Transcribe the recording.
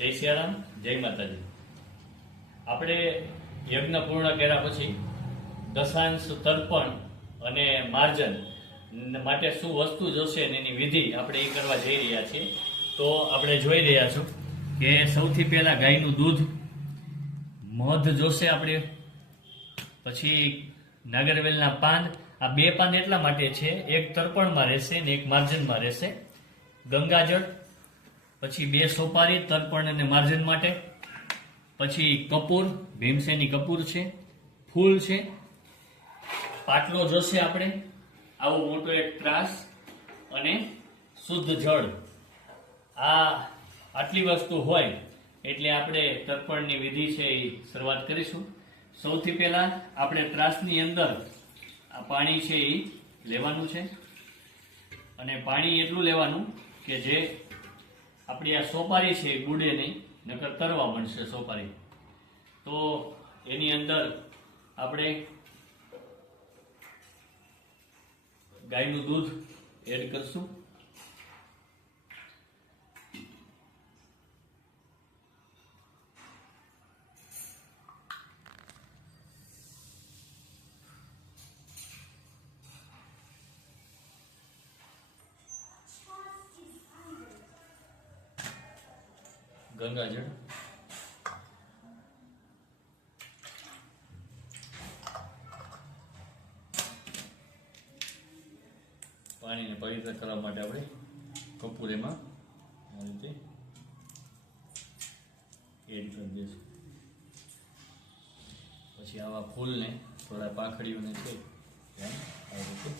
જય સિયારામ, જય માતાજી। આપણે યજ્ઞ પૂર્ણ કર્યા પછી દશાંશ તર્પણ અને માર્જન માટે શું વસ્તુ જોશે એની વિધિ આપણે એ કરવા જઈ રહ્યા છીએ। તો આપણે જોઈ રહ્યા છો કે સૌથી પહેલા ગાયનું દૂધ, મધ જોશે આપણે, પછી નાગરવેલના પાન। આ બે પાન એટલા માટે છે, એક તર્પણમાં રહેશે ને એક માર્જનમાં રહેશે। ગંગાજળ, પછી બે સોપારી તર્પણ અને માર્જન માટે, પછી કપૂર, ભીમસેની કપૂર છે, ફૂલ છે, પાટલો જોશે આપણે, આવો મોટો એક ત્રાસ અને શુદ્ધ જળ। આટલી વસ્તુ હોય એટલે આપણે તર્પણની વિધિ છે એ શરૂઆત કરીશું। સૌથી પહેલા આપણે ત્રાસની અંદર આ પાણી છે એ લેવાનું છે અને પાણી એટલું લેવાનું કે જે આપણી આ સોપારી છે એ બુડે નહીં, નકર તરવા મળશે સોપારી। તો એની અંદર આપણે ગાયનું દૂધ એડ કરશું, ગંગાજળ, પાણીને પવિત્ર કરવા માટે આપણે કપૂર એમાં આ રીતે એડ કરી દઈશું। પછી આવા ફૂલને થોડા પાંખડીઓને છે આ રીતે